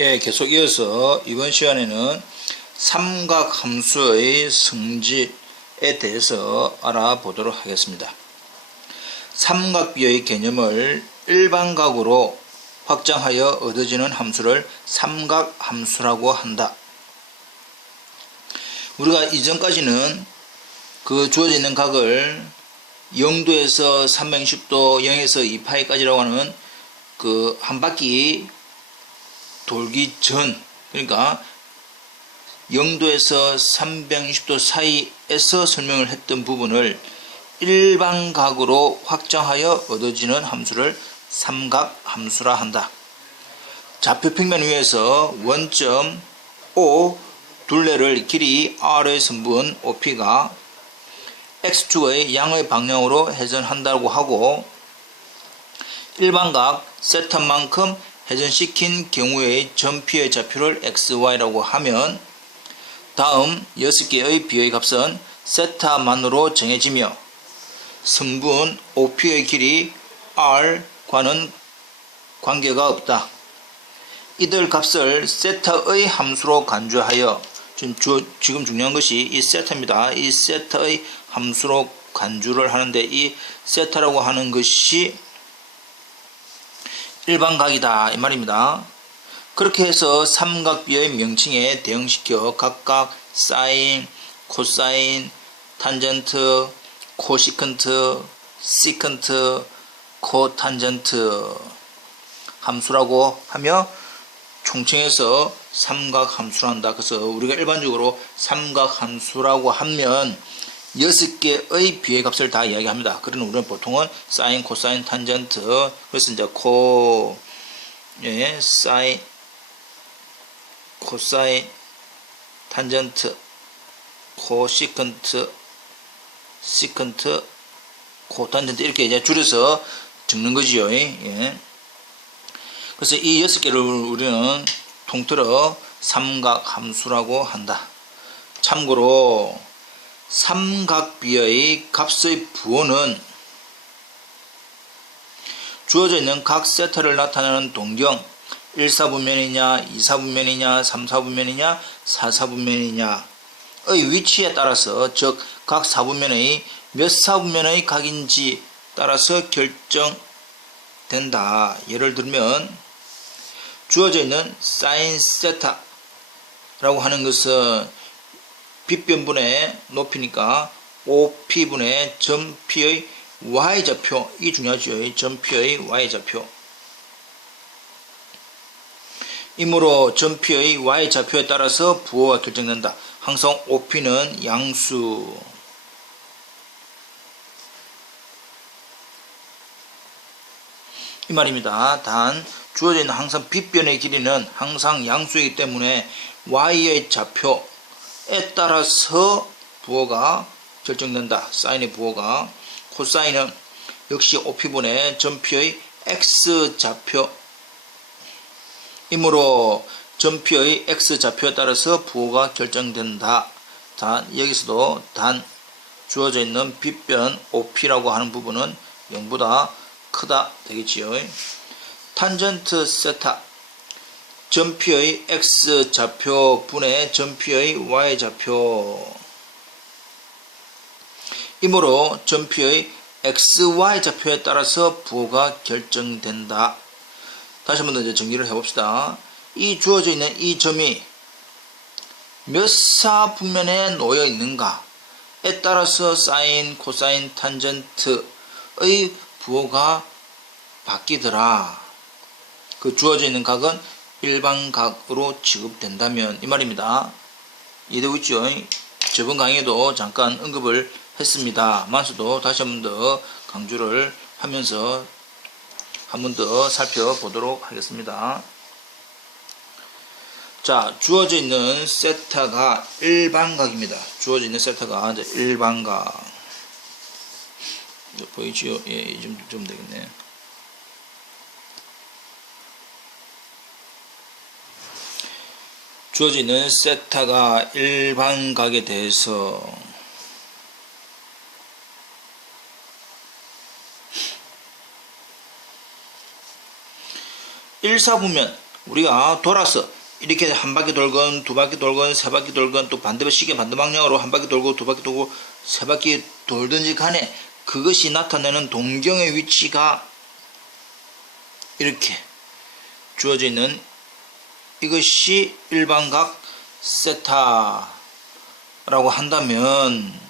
예, 계속 이어서 이번 시간에는 삼각함수의 성질에 대해서 알아보도록 하겠습니다. 삼각비의 개념을 일반각으로 확장하여 얻어지는 함수를 삼각함수라고 한다. 우리가 이전까지는 그 주어져 있는 각을 0도에서 360도, 0에서 2파이까지라고 하는 그 한 바퀴 돌기 전, 그러니까 0도에서 360도 사이에서 설명을 했던 부분을 일반각으로 확장하여 얻어지는 함수를 삼각함수라 한다. 좌표 평면 위에서 원점 O 둘레를 길이 R의 선분 OP가 X축의 양의 방향으로 회전한다고 하고, 일반각 세타만큼 회전시킨 경우의 점P의 좌표를 XY라고 하면 다음 6개의 B의 값은 세타만으로 정해지며 성분 OP의 길이 R과는 관계가 없다. 이들 값을 세타의 함수로 간주하여, 지금 중요한 것이 이 세타입니다. 이 세타의 함수로 간주를 하는데, 이 세타라고 하는 것이 일반각이다 이 말입니다. 그렇게 해서 삼각비의 명칭에 대응시켜 각각 사인, 코사인, 탄젠트, 코시컨트, 시컨트, 코탄젠트 함수라고 하며 총칭해서 삼각함수를 한다. 그래서 우리가 일반적으로 삼각함수라고 하면 6개의 비의 값을 다 이야기합니다. 그러나 우리는 보통은 사인, 코사인, 탄젠트, 그래서 이제 사인, 코사인, 탄젠트, 코시컨트, 시컨트, 코탄젠트 이렇게 이제 줄여서 적는 거지요. 예. 그래서 이 6개를 우리는 통틀어 삼각함수라고 한다. 참고로 삼각비의 값의 부호는 주어져 있는 각 세타를 나타내는 동경 1사분면이냐 2사분면이냐 3사분면이냐 4사분면이냐의 위치에 따라서, 즉 각 사분면의 몇 사분면의 각인지 따라서 결정된다. 예를 들면 주어져 있는 사인 세타라고 하는 것은 빗변분의 높이니까 OP분의 점 P의 Y좌표, 이 중요하죠. 점 P의 Y좌표. 이므로 점 P의 Y좌표에 따라서 부호가 결정된다. 항상 OP는 양수. 이 말입니다. 단 주어져 있는 항상 빗변의 길이는 항상 양수이기 때문에 Y의 좌표에 따라서 부호가 결정된다. 사인의 부호가. 코사인은 역시 OP분의 점 P의 X좌표. 이므로 점 P의 X좌표에 따라서 부호가 결정된다. 단 여기서도 단 주어져 있는 빗변 OP라고 하는 부분은 0보다 크다 되겠지요. 탄젠트 세타, 점 P의 X좌표 분의 점 P의 Y좌표. 이므로 점 P의 XY좌표에 따라서 부호가 결정된다. 다시 한번 더 정리를 해봅시다. 이 주어져 있는 이 점이 몇 사분면에 놓여 있는가에 따라서 사인, 코사인, 탄젠트의 부호가 바뀌더라. 그 주어져 있는 각은 일반각으로 취급된다면 이 말입니다. 이해되고 있죠? 저번 강의에도 잠깐 언급을 했습니다만서도 다시 한 번 더 강조를 하면서 한 번 더 살펴보도록 하겠습니다. 자, 주어져 있는 세타가 일반각입니다. 주어져 있는 세타가 이제 일반각. 보이지요? 예, 좀 되겠네. 주어져 있는 세타가 일반각에 대해서 일사분면 우리가 돌아서 이렇게 한 바퀴 돌건 두 바퀴 돌건 세 바퀴 돌건 또 시계 반대 방향으로 한 바퀴 돌고 두 바퀴 돌고 세 바퀴 돌든지 간에 그것이 나타내는 동경의 위치가 이렇게 주어져 있는 이것이 일반각 세타라고 한다면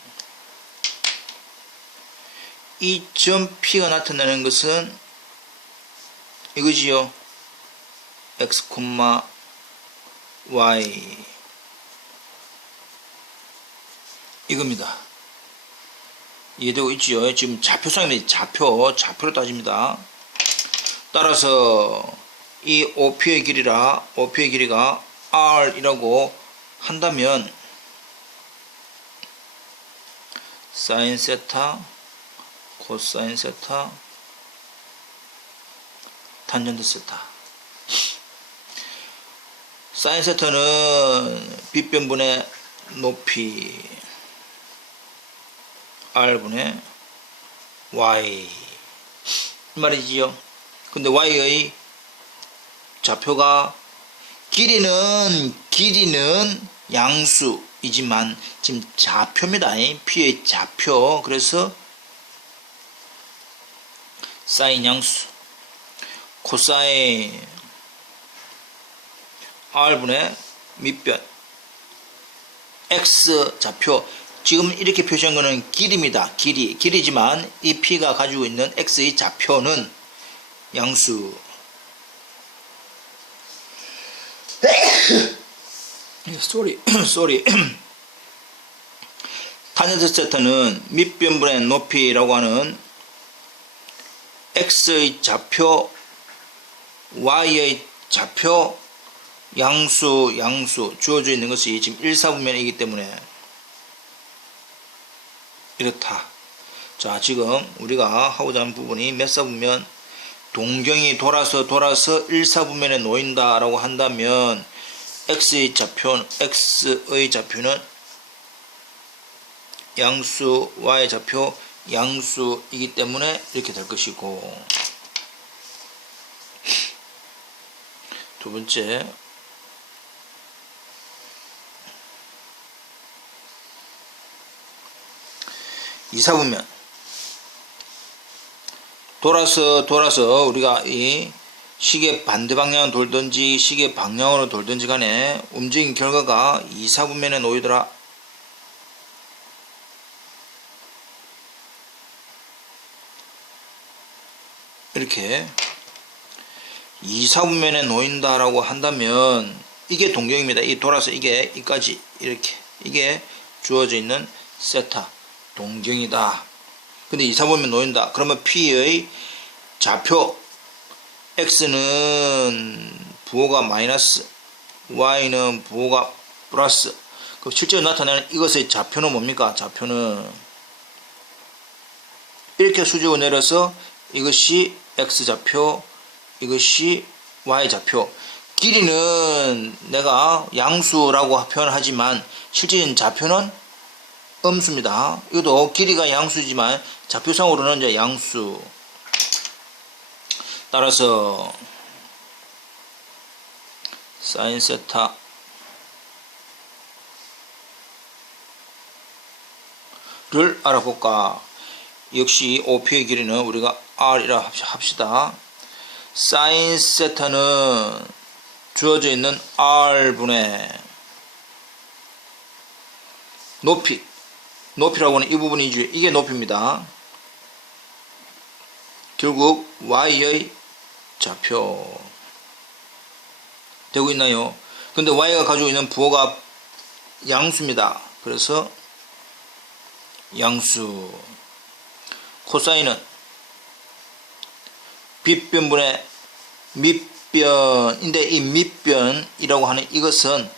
이 점 P가 나타내는 것은 이거지요. x, y 이겁니다. 이해되고 있지요? 지금 좌표상입니다. 좌표로 따집니다. 따라서 이 OP의 길이가 R이라고 한다면 사인 세타, 코사인 세타, 탄젠트 세타. 사인 세타는 빗변분의 높이 R분의 Y 이 말이지요. 근데 Y의 좌표가 길이는 양수이지만 지금 좌표입니다. P의 좌표. 그래서 사인 양수, 코사인 R분의 밑변 X 좌표. 지금 이렇게 표시한 거는 길입니다. 길이지만 이 P가 가지고 있는 X의 좌표는 양수. sorry. 탄젠트 세타는 밑변분의 높이라고 하는 X의 좌표, Y의 좌표, 양수 주어져 있는 것이 지금 1사분면이기 때문에 이렇다. 자, 지금 우리가 하고자 하는 부분이 몇 사분면? 동경이 돌아서 1사분면에 놓인다 라고 한다면 X의 좌표는 양수, Y의 좌표 양수이기 때문에 이렇게 될 것이고, 두 번째, 이사분면 돌아서 우리가 이 시계 반대 방향으로 돌든지 시계 방향으로 돌든지 간에 움직인 결과가 이사분면에 놓이더라. 이렇게 이사분면에 놓인다라고 한다면 이게 동경입니다. 이 돌아서 이게 이까지 이렇게 이게 주어져 있는 세타 동경이다. 근데 이사분면 놓인다. 그러면 P의 좌표 X는 부호가 마이너스, Y는 부호가 플러스. 그럼 실제로 나타나는 이것의 좌표는 뭡니까? 좌표는 이렇게 수직으로 내려서 이것이 X좌표, 이것이 Y좌표. 길이는 내가 양수라고 표현하지만 실질적인 좌표는 음수입니다. 이것도 길이가 양수지만 좌표상으로는 이제 양수. 따라서 사인 세타를 알아볼까? 역시 OP의 길이는 우리가 R이라 합시다. 사인 세타는 주어져 있는 R분의 높이라고 하는 이 부분이지. 이게 높이입니다. 결국 Y의 좌표 되고 있나요? 근데 Y가 가지고 있는 부호가 양수입니다. 그래서 양수. 코사인은 빗변분의 밑변인데 이 밑변이라고 하는 이것은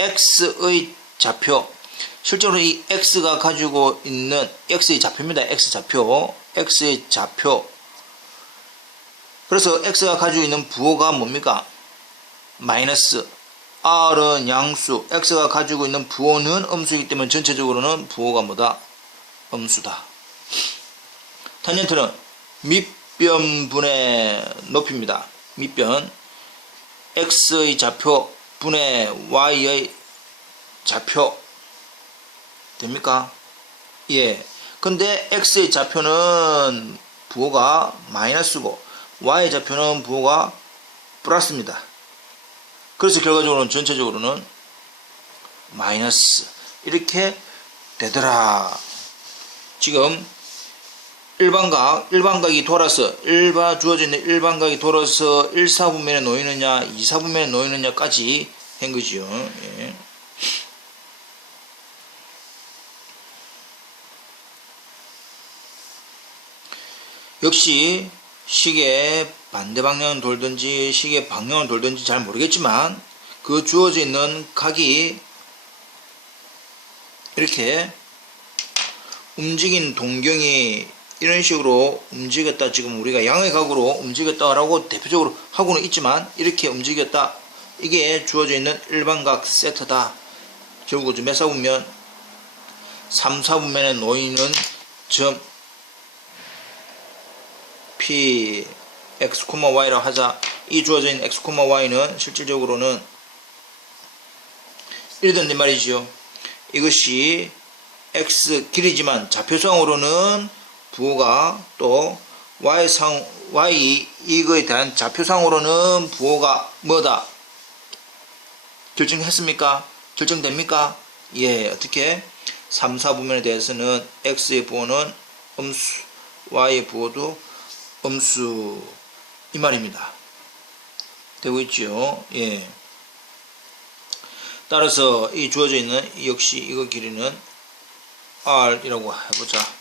X의 좌표. 실제로 이 X가 가지고 있는 X의 좌표입니다. X의 좌표. 그래서 X가 가지고 있는 부호가 뭡니까? 마이너스. R은 양수. X가 가지고 있는 부호는 음수이기 때문에 전체적으로는 부호가 뭐다? 음수다. 탄젠트는 밑변분의 높이입니다. 밑변 x의 좌표 분의 y의 좌표 됩니까? 예. 근데 x의 좌표는 부호가 마이너스고 y의 좌표는 부호가 플러스입니다. 그래서 결과적으로는 전체적으로는 마이너스 이렇게 되더라. 지금 일반각이 돌아서 주어져 있는 일반각이 돌아서 1사분면에 놓이느냐 2사분면에 놓이느냐까지 한 거지요. 예. 역시 식의 반대 방향을 돌든지 식의 방향을 돌든지 잘 모르겠지만 그 주어져 있는 각이 이렇게 움직인 동경이 이런 식으로 움직였다. 지금 우리가 양의 각으로 움직였다라고 대표적으로 하고는 있지만 이렇게 움직였다. 이게 주어져 있는 일반각 세트다. 결국 몇 사분면? 3사분면에 놓이는 점 P x, y라고 하자. 이 주어져 있는 x, y는 실질적으로는 이러던 말이지요. 이것이 x 길이지만 좌표상으로는 부호가 또 y 이거에 대한 좌표상으로는 부호가 뭐다? 결정했습니까? 결정됩니까? 예, 어떻게? 3, 4분면에 대해서는 x의 부호는 음수, y의 부호도 음수 이 말입니다. 되고 있죠? 예. 따라서 이 주어져 있는 역시 이거 길이는 r이라고 해보자.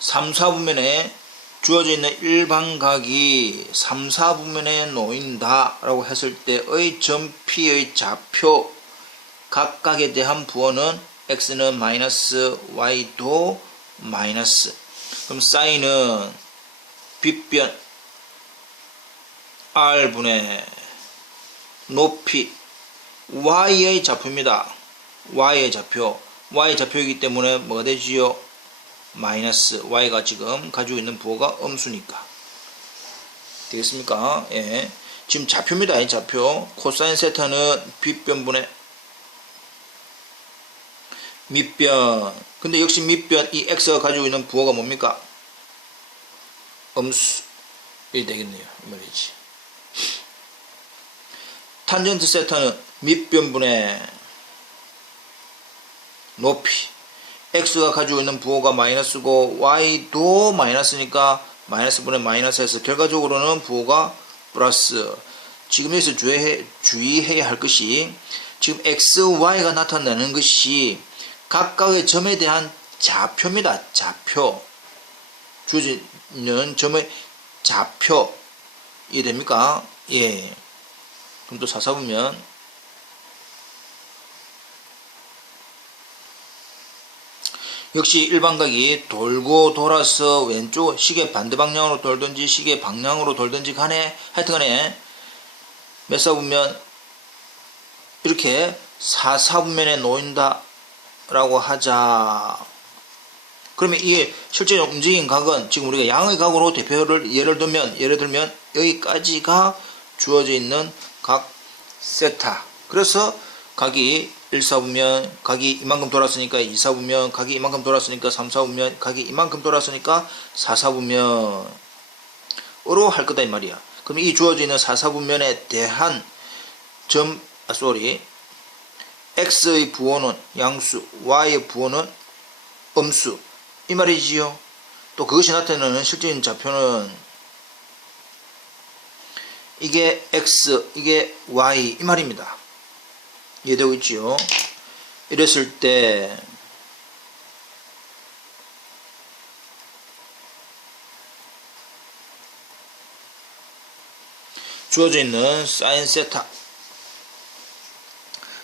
(3,4분면에) 주어져 있는 일반각이 3, 4분면에 놓인다 라고 했을 때의 점 P의 좌표 각각에 대한 부호는 x는 마이너스 y도 마이너스. 그럼 사인은 빗변 r분의 높이 y의 좌표입니다. y의 좌표이기 때문에 뭐가 되지요? 마이너스. y가 지금 가지고 있는 부호가 음수니까 되겠습니까? 예. 지금 좌표입니다. 이 좌표. 코사인 세타는 빗변분의 밑변. 근데 역시 밑변 이 x가 가지고 있는 부호가 뭡니까? 음수. 이 되겠네요. 이 말이지. 탄젠트 세타는 밑변분의 높이. x가 가지고 있는 부호가 마이너스고 y도 마이너스니까 마이너스 분의 마이너스에서 결과적으로는 부호가 플러스. 지금 여기서 주의해야 할 것이 지금 x, y가 나타나는 것이 각각의 점에 대한 좌표입니다. 좌표. 주어지는 점의 좌표. 이해됩니까? 예. 그럼 또 4사분면 역시 일반각이 돌고 돌아서 왼쪽 시계 반대 방향으로 돌든지 시계 방향으로 돌든지 간에 하여튼간에 몇 사분면 이렇게 4사분면에 놓인다 라고 하자. 그러면 이 실제 움직인 각은 지금 우리가 양의 각으로 대표를 예를 들면 여기까지가 주어져 있는 각 세타. 그래서 각이 1사분면, 각이 이만큼 돌았으니까 2사분면, 각이 이만큼 돌았으니까 3사분면, 각이 이만큼 돌았으니까 4사분면으로 할 거다 이 말이야. 그럼 이 주어져 있는 4사분면에 대한 x의 부호는 양수, y의 부호는 음수 이 말이지요. 또 그것이 나타내는 실질적인 좌표는 이게 x, 이게 y 이 말입니다. 이해되고 있지요? 이랬을 때 주어져 있는 사인 세타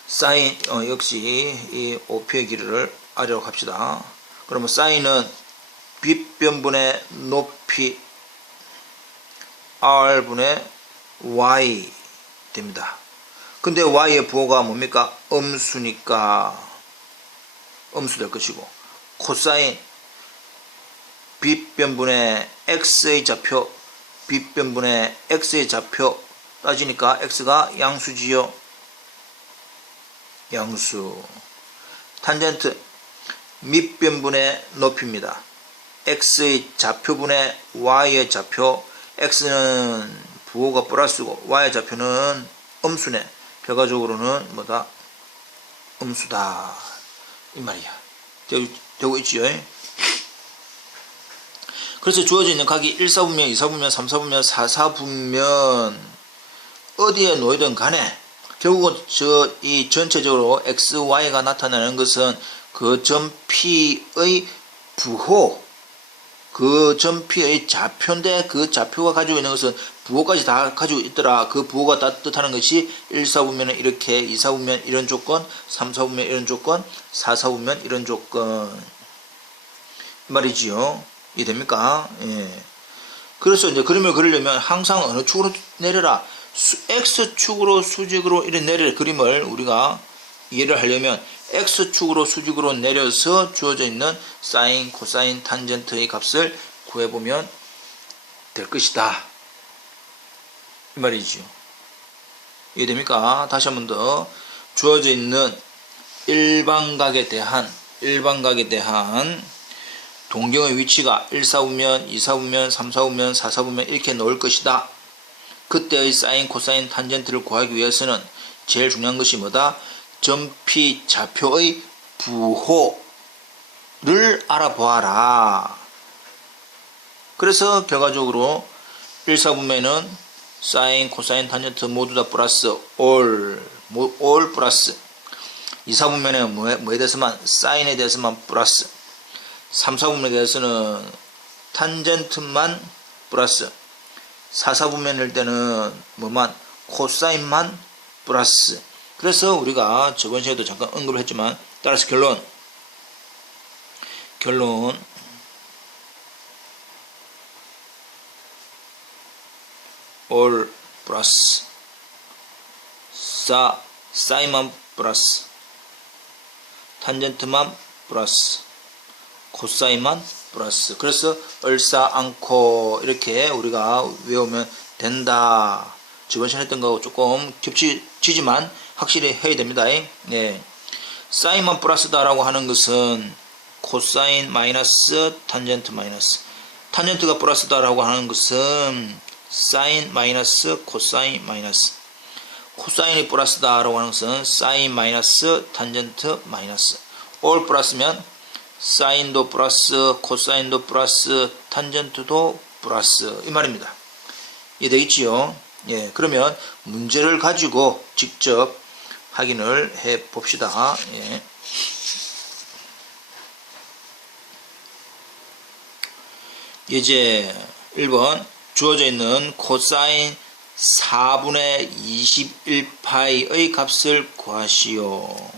사인 역시 이 OP의 길이를 R이라고 합시다. 그러면 사인은 빗변분의 높이 R분의 Y 됩니다. 근데 Y의 부호가 뭡니까? 음수니까 음수 될 것이고, 코사인 빗변분의 x의 좌표, 빗변분의 x의 좌표 따지니까 x가 양수지요. 양수. 탄젠트 밑변분의 높이입니다. x의 좌표분의 y의 좌표, x는 부호가 플러스고 y의 좌표는 음수네. 결과적으로는 뭐다? 음수다. 이 말이야. 되고 있지요. 그래서 주어져 있는 각이 1사분면, 2사분면, 3사분면, 4사분면 어디에 놓이든 간에 결국은 이 전체적으로 x, y가 나타나는 것은 그 점 P의 부호, 그 점 P의 좌표인데 그 좌표가 가지고 있는 것은 부호까지 다 가지고 있더라. 그 부호가 뜻하는 것이 1사분면은 이렇게, 2사분면 이런 조건, 3사분면 이런 조건, 4사분면 이런 조건 말이지요. 이해됩니까? 예. 그래서 이제 그림을 그리려면 항상 어느 축으로 내려라? X축으로 수직으로 이런 내릴 그림을 우리가 이해를 하려면 X축으로 수직으로 내려서 주어져 있는 사인, 코사인, 탄젠트의 값을 구해보면 될 것이다. 이 말이죠. 이해됩니까? 다시 한 번 더. 주어져 있는 일반각에 대한 동경의 위치가 1사분면, 2사분면, 3사분면, 4사분면 이렇게 놓을 것이다. 그때의 사인, 코사인, 탄젠트를 구하기 위해서는 제일 중요한 것이 뭐다? 점 P 좌표의 부호를 알아보아라. 그래서 결과적으로 1사분면은 사인, 코사인, 탄젠트 모두 다 플러스 올 플러스. 2사분면은 뭐에 대해서만? 사인에 대해서만 플러스. 3사분면에 대해서는 탄젠트만 플러스. 4사분면일 때는 뭐만? 코사인만 플러스. 그래서 우리가 저번 시간에도 잠깐 언급을 했지만, 따라서 결론 올 플러스 사인만 플러스 탄젠트만 플러스 코사인만 플러스. 그래서 얼싸안고 이렇게 우리가 외우면 된다. 저번 시간에 했던 거하고 조금 겹치지만 확실히 해야 됩니다. 네. 사인만 플러스다라고 하는 것은 코사인 마이너스 탄젠트 마이너스, 탄젠트가 플러스다라고 하는 것은 사인 마이너스 코사인 마이너스, 코사인이 플러스다라고 하는 것은 사인 마이너스 탄젠트 마이너스. 올 플러스면 사인도 플러스, 코사인도 플러스, 탄젠트도 플러스, 이 말입니다. 이해되겠지요? 예, 그러면 문제를 가지고 직접 확인을 해 봅시다. 예. 이제 1번 주어져 있는 코사인 4분의 21파이의 값을 구하시오.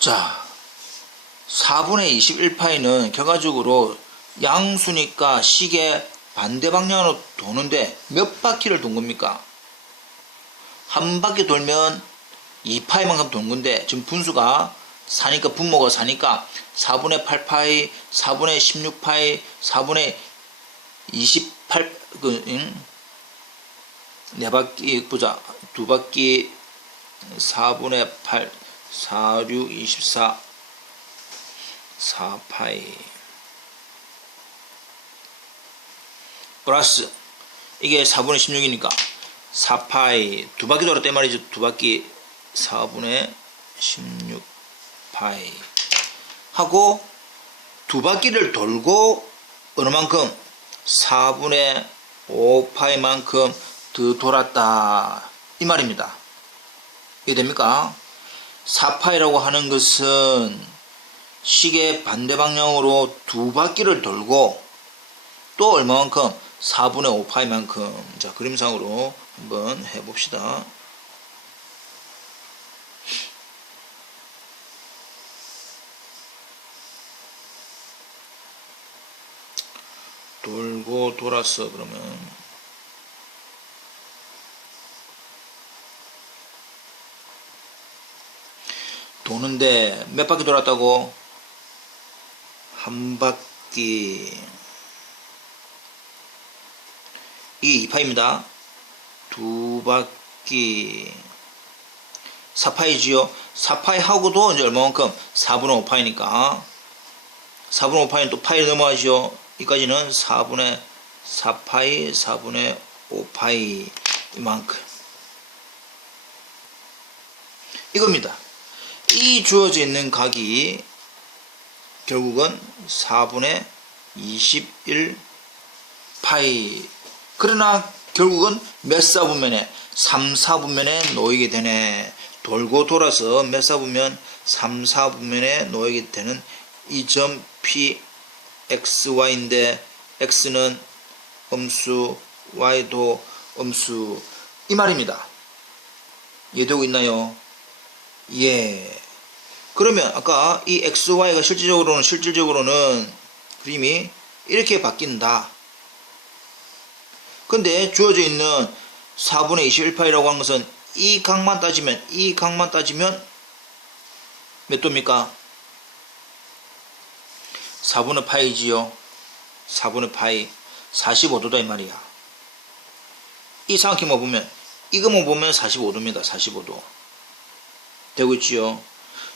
자, 4분의 21파이는 결과적으로 양수니까 시계 반대 방향으로 도는데 몇 바퀴를 돈 겁니까? 한 바퀴 돌면 2파이만큼 도는 건데 지금 분수가 4니까 분모가 4니까 4분의 8파이, 4분의 16파이, 4분의 28, 네 바퀴 보자. 두 바퀴 4분의 8, 4, 6, 24, 4파이 플러스 이게 4분의 16이니까 4파이 두 바퀴 돌았대 말이죠. 두 바퀴 4분의 16파이 하고 두 바퀴를 돌고 어느 만큼 4분의 5파이만큼 더 돌았다 이 말입니다. 이해됩니까? 4파이라고 하는 것은 시계 반대 방향으로 두 바퀴를 돌고 또 얼마만큼? 4분의 5파이만큼. 자, 그림상으로 한번 해봅시다. 돌고 돌아서 그러면 도는데 몇 바퀴 돌았다고? 한 바퀴. 이게 2파입니다. 두 바퀴. 4파이지요. 4파이하고도 이제 얼마만큼? 4분의 5파이니까 4분의 5파이는 또 파이 넘어가죠. 여기까지는 4분의 4파이 4분의 5파이 이만큼 이겁니다. 이 주어져 있는 각이 결국은 4분의 21파이. 그러나 결국은 몇 사분면에? 3, 4분면에 놓이게 되네. 돌고 돌아서 몇 사분면? 3, 4분면에 놓이게 되는 이 점 P, X, Y인데 X는 음수, Y도 음수 이 말입니다. 이해되고 있나요? 예. 그러면 아까 이 X, Y가 실질적으로는 그림이 이렇게 바뀐다. 근데 주어져 있는 4분의 21파이라고 한 것은 이 각만 따지면 몇 도입니까? 4분의 파이지요. 4분의 파이 45도다 이 말이야. 이 삼각형만 보면 이것만 보면 45도입니다. 45도 되고 있지요.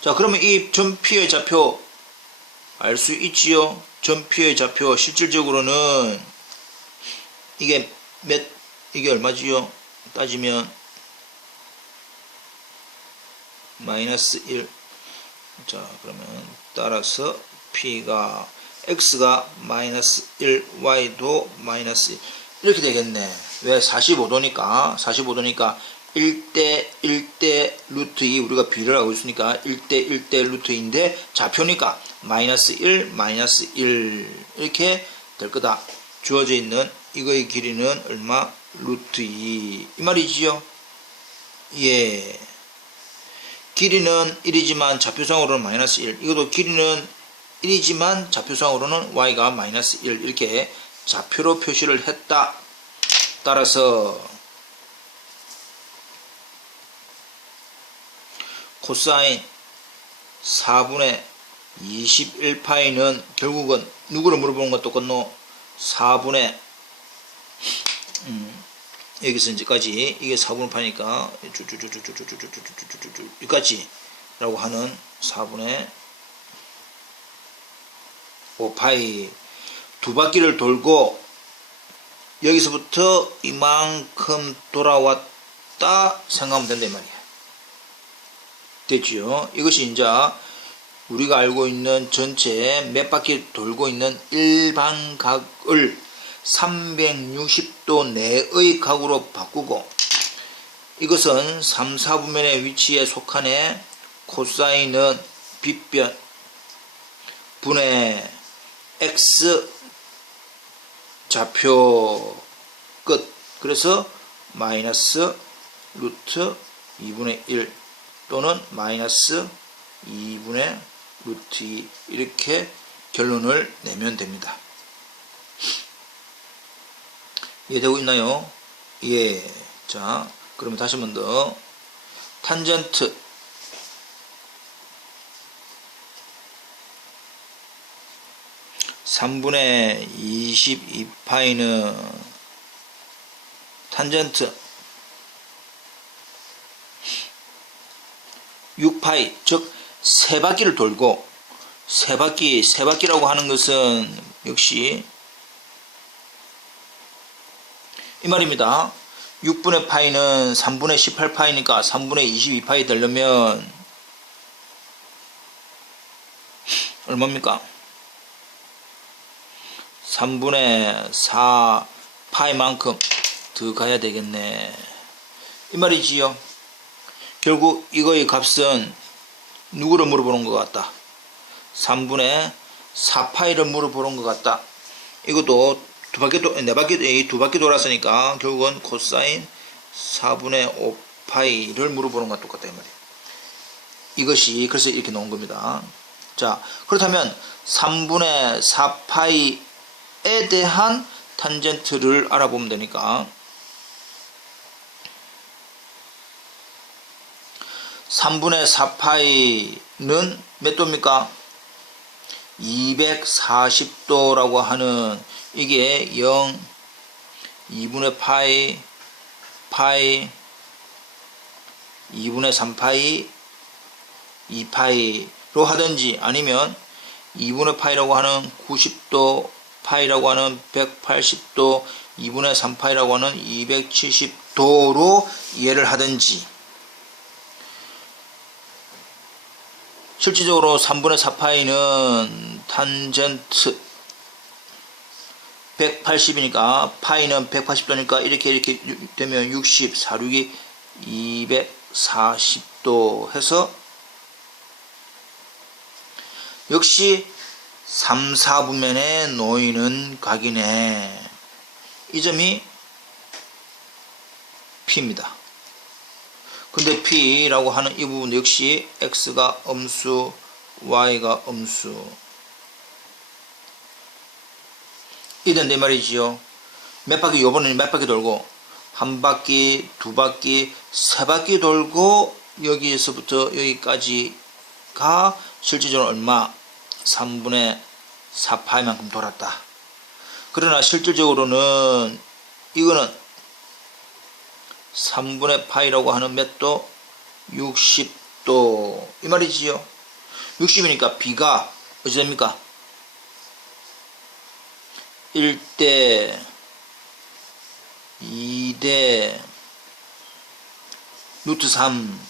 자, 그러면 이 점 P의 좌표 알 수 있지요. 점 P의 좌표 실질적으로는 이게 이게 얼마지요? 따지면 마이너스 1. 자, 그러면 따라서 P가 X가 마이너스 1, Y도 마이너스 1 이렇게 되겠네. 왜? 45도니까 1대 1대 루트 2 우리가 비를 하고 있으니까 1대 1대 루트 2인데 좌표니까 마이너스 1 마이너스 1 이렇게 될 거다. 주어져 있는 이거의 길이는 얼마? 루트 2 이 말이지요. 예. 길이는 1이지만 좌표상으로는 마이너스 1. 이것도 길이는 1이지만 좌표상으로는 y가 마이너스 1 이렇게 좌표로 표시를 했다. 따라서 코사인 4분의 21파이는 결국은 누구를 물어보는 것도 똑같노? 4분의 여기서 이제까지 이게 4분의 파니까 여기까지 라고 하는 4분의 5파이 두 바퀴를 돌고 여기서부터 이만큼 돌아왔다 생각하면 된다 이 말이야. 됐지요? 이것이 이제 우리가 알고 있는 전체 몇 바퀴 돌고 있는 일반각을 360도 내의 각으로 바꾸고 이것은 3, 4분면의 위치에 속하네. 코사인은 빗변 분의 x 좌표 끝. 그래서 마이너스 루트 2분의 1 또는 마이너스 2분의 루트 2 이렇게 결론을 내면 됩니다. 이해되고 있나요? 예. 자, 그러면 다시 한 번 더. 탄젠트. (3분의 22파이는) 탄젠트 6파이, 즉 세 바퀴를 돌고 세 바퀴라고 하는 것은 역시 이 말입니다. 6분의 파이는 3분의 18파이니까 3분의 22파이 되려면 얼마입니까? 3분의 4파이만큼 더 가야 되겠네. 이 말이지요. 결국 이거의 값은 누구를 물어보는 것 같다? 3분의 4파이를 물어보는 것 같다. 이것도 두 바퀴 돌았으니까 결국은 코사인 4분의 5파이를 물어보는 것과 똑같다 이 말이에요. 이것이 그래서 이렇게 나온 겁니다. 자, 그렇다면 3분의 4파이 대한 탄젠트를 알아보면 되니까 3분의 4파이는 몇 도입니까? 240도라고 하는 이게 0, 2분의 파이, 2분의 3파이, 2파이로 하든지 아니면 2분의 파이라고 하는 90도, 파이라고 하는 180도, 2분의 3파이라고 하는 270도로 이해를 하든지 실질적으로 3분의 4파이는 탄젠트 180이니까 파이는 180도니까 이렇게 되면 60, 462, 240도 해서 역시 3, 4분면에 놓이는 각이네. 이 점이 P입니다. 근데 P라고 하는 이 부분 역시 X가 음수, Y가 음수. 이런데 말이지요. 몇 바퀴, 요번에는 몇 바퀴 돌고, 한 바퀴, 두 바퀴, 세 바퀴 돌고, 여기에서부터 여기까지가 실질적으로 얼마? 3분의 4파이만큼 돌았다. 그러나 실질적으로는 이거는 3분의 파이라고 하는 몇 도? 60도. 이 말이지요. 60이니까 B가 어찌 됩니까? 1대 2대 루트 3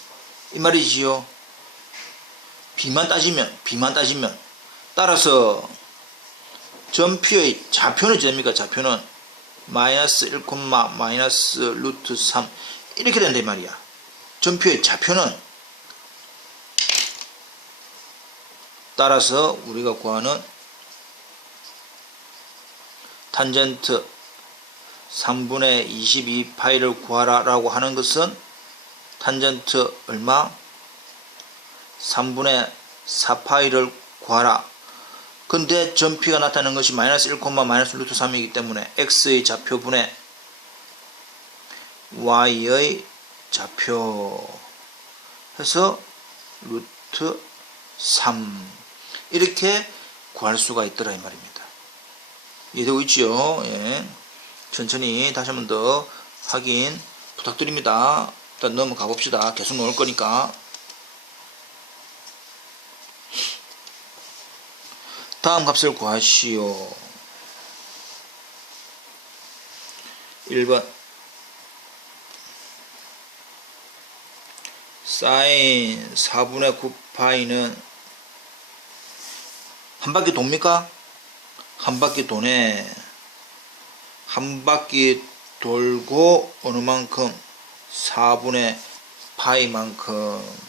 이 말이지요. B만 따지면 따라서 전피의 좌표는 어찌 됩니까? 좌표는 마이너스 1, 마이너스 루트 3 이렇게 된다 이 말이야. 전표의 좌표는 따라서 우리가 구하는 탄젠트 3분의 22파이를 구하라 라고 하는 것은 탄젠트 얼마? 3분의 4파이를 구하라. 근데 전피가 나타나는 것이 마이너스 1, 마이너스 루트 3이기 때문에 x의 좌표분의 y의 좌표 해서 루트 3 이렇게 구할 수가 있더라 이 말입니다. 이해되고 있지요? 예. 천천히 다시 한 번 더 확인 부탁드립니다. 일단 넘어가 봅시다. 계속 넣을 거니까. 다음 값을 구하시오. 1번 사인 4분의 9파이는 한 바퀴 돕니까? 한 바퀴 도네. 한 바퀴 돌고 어느 만큼? 4분의 파이만큼.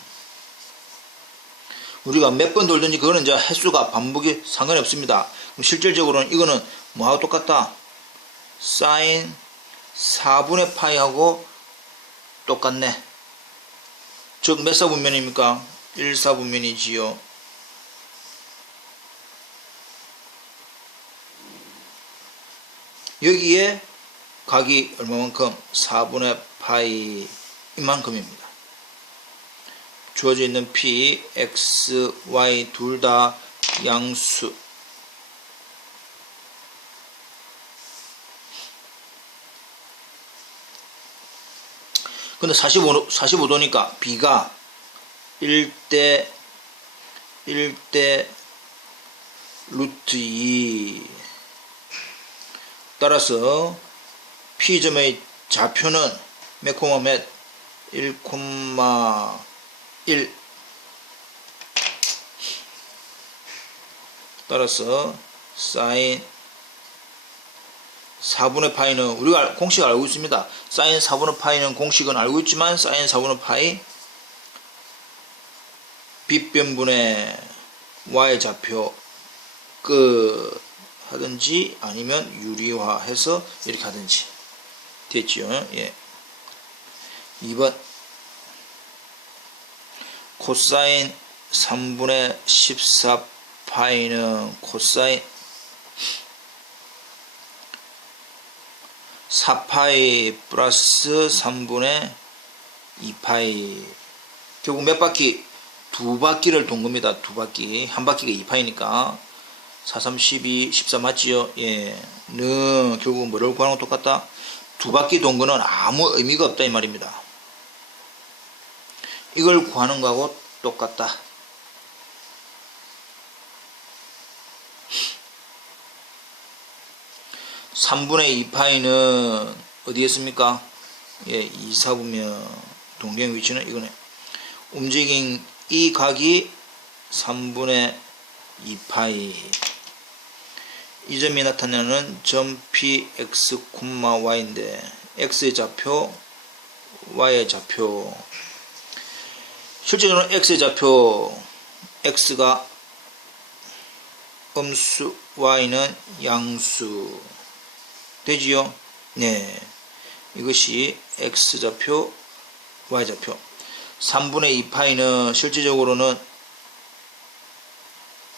우리가 몇 번 돌든지 그거는 이제 횟수가 반복이 상관이 없습니다. 그럼 실질적으로는 이거는 뭐하고 똑같다? 사인 4분의 파이하고 똑같네. 즉 몇 사분면입니까? 1사분면이지요. 여기에 각이 얼마만큼? 4분의 파이 이만큼입니다. 주어져 있는 P, X, Y 둘 다 양수. 근데 45도니까 B가 1대 루트 2. 따라서 P점의 좌표는 몇 콤마 몇? 1,1. 따라서 사인 4분의 파이는 우리가 공식을 알고 있습니다. 사인 4분의 파이는 공식은 알고 있지만 사인 4분의 파이 빗변분의 y 좌표 끝 하든지 아니면 유리화해서 이렇게 하든지 됐죠. 예. 2번 코사인 3분의 14파이는 코사인 4파이 플러스 3분의 2파이. 결국 몇 바퀴? 두 바퀴를 돈 겁니다. 두 바퀴. 한 바퀴가 2파이니까 4, 3, 12, 14 맞지요? 예. 는 결국 뭐를 구하는 거 똑같다? 두 바퀴 돈 거는 아무 의미가 없다 이 말입니다. 이걸 구하는 거하고 똑같다. (3분의 2파이는) 어디에 있습니까? 예, 2, 4분면 동경 위치는 이거네. 움직인 이 각이 3분의 2파이. 이 점이 나타내는 점 px, y인데 x의 좌표, y의 좌표. 실제로는 x의 좌표, x가 음수, y는 양수 되지요? 네, 이것이 x좌표, y좌표. 3분의 2파이는 실질적으로는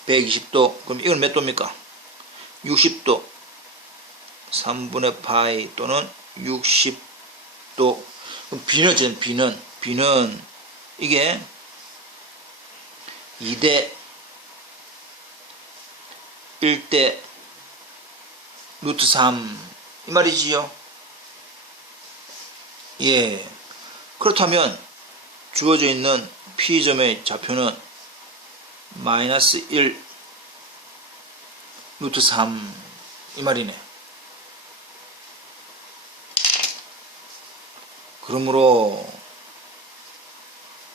120도. 그럼 이건 몇 도입니까? 60도. 3분의 파이 또는 60도. 그럼 b는 이게 2대 1대 루트 3 이 말이지요. 예. 그렇다면 주어져 있는 P점의 좌표는 마이너스 1 루트 3 이 말이네. 그러므로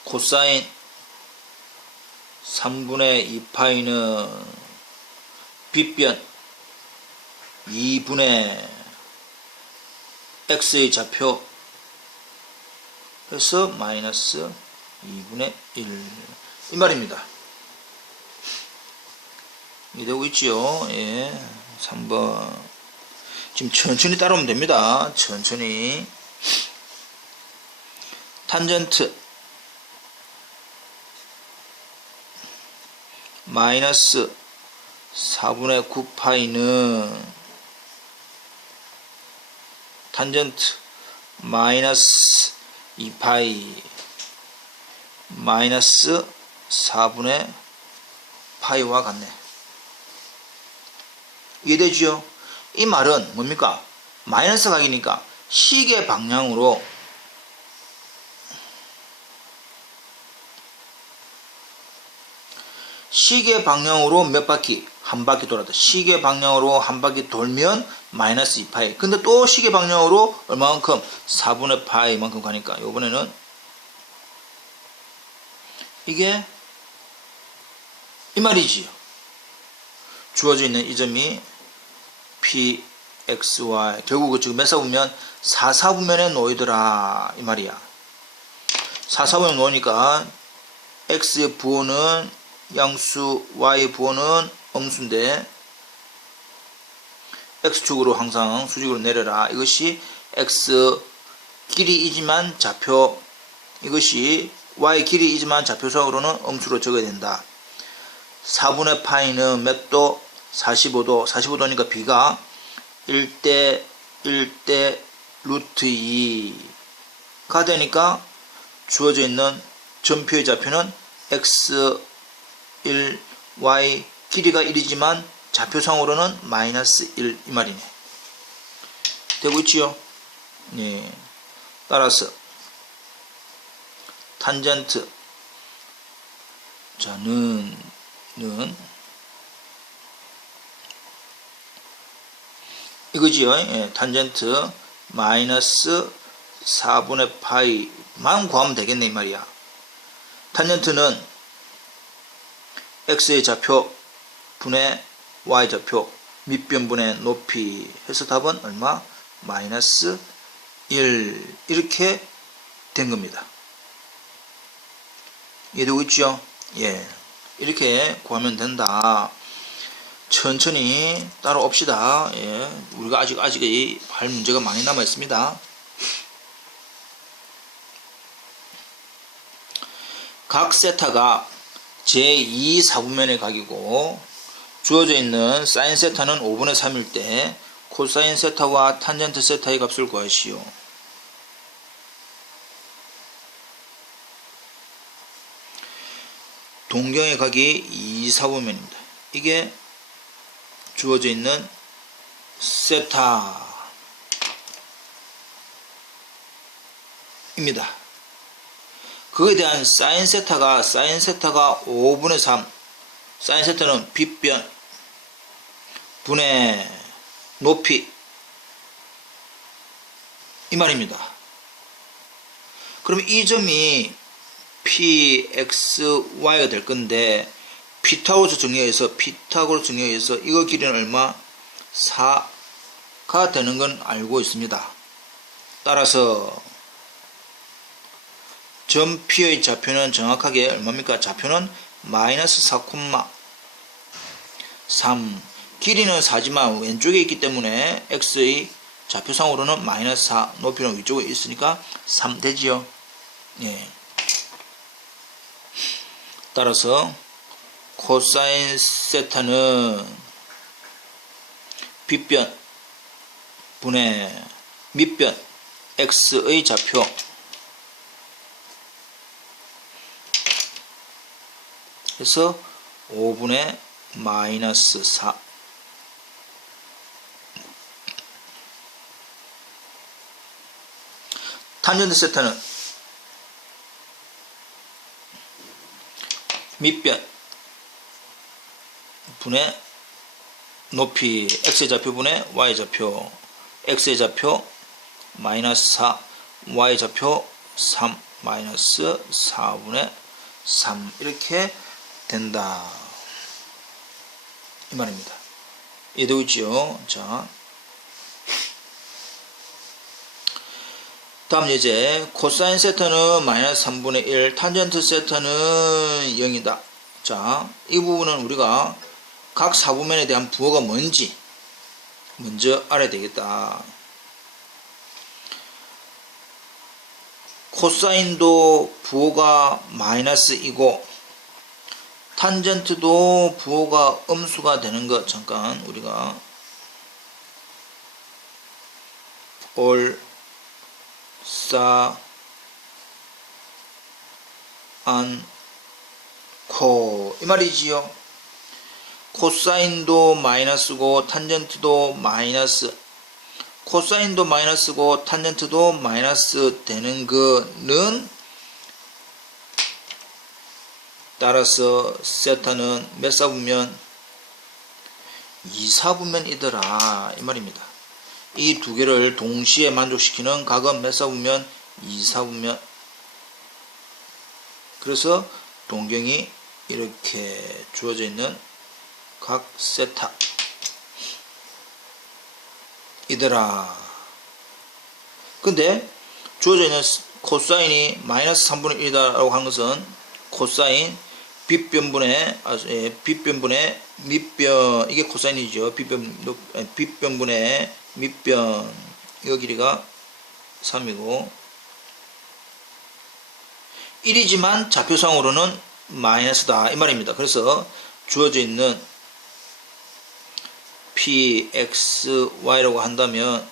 코사인 3분의 2파이는 빗변 2분의 x의 좌표 해서 마이너스 2분의 1 이 말입니다. 이해되고 있지요? 예. 3번. 지금 천천히 따라오면 됩니다. 천천히. 탄젠트 마이너스 4분의 9파이는 탄젠트 마이너스 2파이 마이너스 4분의 파이와 같네. 이해되죠? 이 말은 뭡니까? 마이너스 각이니까 시계 방향으로 몇 바퀴? 한 바퀴 돌았다. 시계 방향으로 한 바퀴 돌면 마이너스 2파이. 근데 또 시계 방향으로 얼마만큼? 4분의 파이만큼 가니까 요번에는 이게 이 말이지요. 주어져 있는 이 점이 p, x, y. 결국 지금 몇 사분면? 4사분면에 놓이더라 이 말이야. 4사분면에 놓으니까 x의 부호는 양수, y의 부호는 음수인데 x축으로 항상 수직으로 내려라. 이것이 x 길이이지만 좌표, 이것이 y 길이이지만 좌표상으로는 음수로 적어야 된다. 4분의 파이는 몇 도? 45도. 45도니까 b가 1대 루트 2가 되니까 주어져 있는 점표의 좌표는 x 1, y 길이가 1이지만 좌표상으로는 마이너스 1 이 말이네. 되고 있지요? 네. 따라서 탄젠트 자, 는 이거지요. 예, 탄젠트 마이너스 4분의 파이만 구하면 되겠네 이 말이야. 탄젠트는 x의 좌표 분의 y 좌표 밑변분의 높이 해서 답은 얼마? 마이너스 1 이렇게 된 겁니다. 이해되고 있죠? 예, 이렇게 구하면 된다. 천천히 따라옵시다. 예, 우리가 아직 할 문제가 많이 남아 있습니다. 각 세타가 제2사분면의 각이고 주어져 있는 사인 세타는 5분의 3일 때 코사인 세타와 탄젠트 세타의 값을 구하시오. 동경의 각이 2, 4분면입니다. 이게 주어져 있는 세타입니다. 그에 대한 사인 세타가 5분의 3, 사인 세타는 빗변 분의 높이 이 말입니다. 그럼 이 점이 pxy가 될 건데 피타고라스 정리해서 이거 길이는 얼마? 4가 되는 건 알고 있습니다. 따라서 점 P의 좌표는 정확하게 얼마입니까? 좌표는 마이너스 4,3. 길이는 4지만 왼쪽에 있기 때문에 x의 좌표상으로는 마이너스 4, 높이는 위쪽에 있으니까 3 되지요. 예. 따라서 코사인 세타는 빗변 분의 밑변 x의 좌표 그래서 5분의 마이너스 4 탄젠트 세타는 밑변 분의 높이 x의 좌표분의 y의 좌표 x의 좌표 마이너스 4 y의 좌표 3 마이너스 4분의 3 이렇게 된다 이 말입니다. 이해되고 있지요? 자, 다음 예제 코사인 세타는 마이너스 3분의 1 탄젠트 세타는 0이다. 자, 이 부분은 우리가 각 4분면에 대한 부호가 뭔지 먼저 알아야 되겠다. 코사인도 부호가 마이너스이고 탄젠트도 부호가 음수가 되는 것 잠깐 우리가 않고 이 말이지요. 코사인도 마이너스고 탄젠트도 마이너스 코사인도 마이너스고 탄젠트도 마이너스 되는 거는 따라서 세타는 몇 사분면? 2, 4분면이더라 이 말입니다. 이 두 개를 동시에 만족시키는 각은 몇 사분면? 2, 4분면. 그래서 동경이 이렇게 주어져 있는 각 세타 이더라. 근데 주어져 있는 코사인이 마이너스 3분의 1이다라고 하는 것은 코사인 빗변분의 밑변 이게 코사인이죠. 빗변분의 밑변 이거 길이가 3이고 1이지만 좌표상으로는 마이너스다 이 말입니다. 그래서 주어져 있는 pxy라고 한다면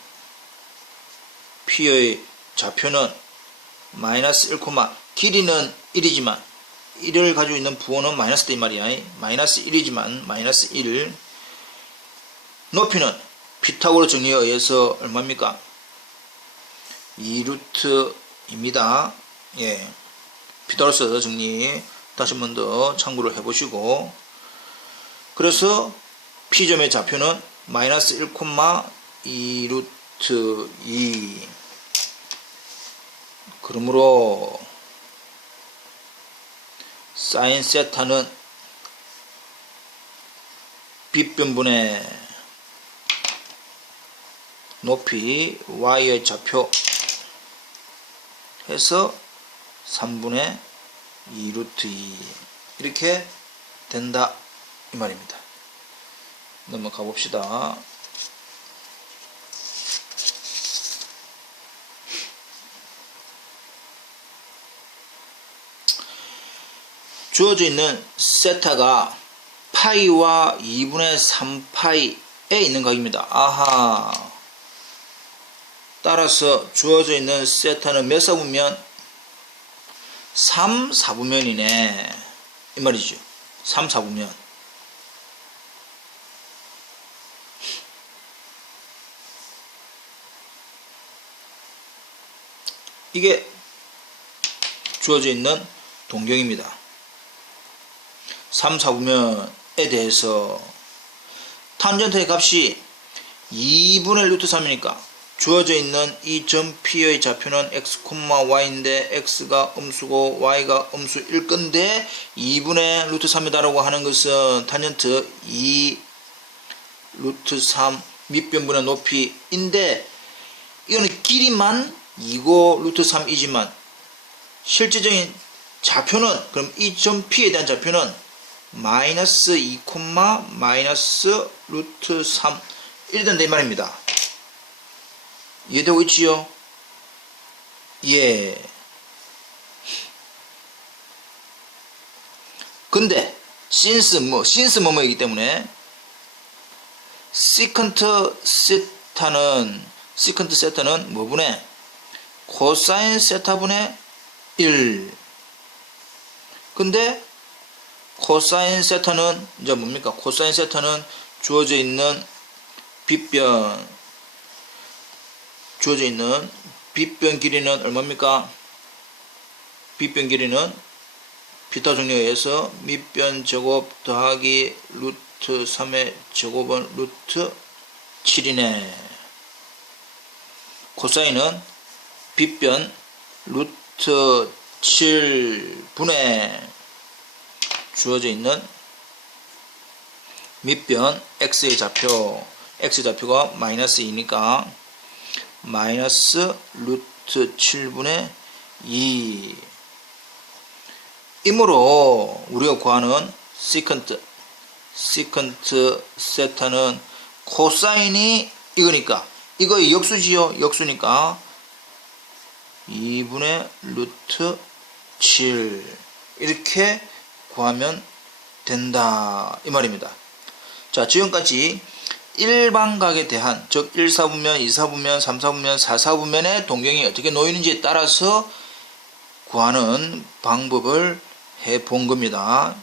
p의 좌표는 마이너스 1, 길이는 1이지만 1을 가지고 있는 부호는 마이너스다 이 말이야. 마이너스 1이지만 마이너스 1 높이는 피타고라스 정리에 의해서 얼마입니까? 2루트입니다. 예. 피타고라스 정리 다시 한 번 더 참고를 해보시고 그래서 P점의 좌표는 마이너스 1, 2루트 2 그러므로 사인 세타는 빗변분의 높이 y의 좌표 해서 3분의 2루트 2 이렇게 된다 이 말입니다. 넘어가 봅시다. 주어져 있는 세타가 파이와 2분의 3파이 있는 각입니다. 아하. 따라서 주어져 있는 세타는 몇 사분면? 3, 4분면이네. 이 말이죠. 3, 4분면. 이게 주어져 있는 동경입니다. 3, 4분면에 대해서 탄젠트의 값이 2분의 루트 3이니까 주어져 있는 이 점 P의 좌표는 x, y인데 x가 음수고 y가 음수일 건데 2분의 루트 3이다라고 하는 것은 탄젠트 2 루트 3 밑변분의 높이인데 이거는 길이만 2고 루트 3이지만 실제적인 좌표는 그럼 이 점 P에 대한 좌표는 마이너스 2, 마이너스 루트 3 이래 된다 이 말입니다. 이해되고 있지요? 예. 근데 since 뭐뭐이기 때문에 시컨트 세타는 뭐분의 코사인 세타분의 1. 근데 코사인 세타는 이제 뭡니까? 코사인 세타는 주어져 있는 빗변 길이는 얼마입니까? 빗변 길이는 피타 정리에 의해서 밑변 제곱 더하기 루트 3의 제곱은 루트 7이네. 코사인은 빗변 루트 7분의 주어져 있는 밑변 x의 좌표가 마이너스 2니까 마이너스 루트 7분의 2. 이므로 우리가 구하는 시컨트 세타는 코사인이 이거니까 이거 역수지요. 역수니까 2분의 루트 7 이렇게 구하면 된다 이 말입니다. 자, 지금까지 일반각에 대한 즉 1사분면, 2사분면, 3사분면, 4사분면의 동경이 어떻게 놓이는지에 따라서 구하는 방법을 해본 겁니다.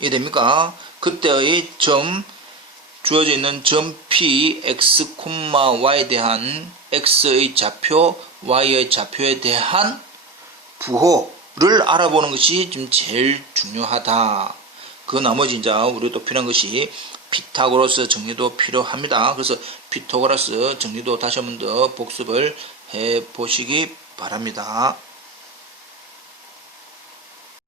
이해됩니까? 그때의 점 주어져 있는 점 P, x, y에 대한 x의 좌표, y의 좌표에 대한 부호를 알아보는 것이 좀 제일 중요하다. 그 나머지 이제 우리가 또 필요한 것이 피타고라스 정리도 필요합니다. 그래서 피타고라스 정리도 다시 한번 더 복습을 해 보시기 바랍니다.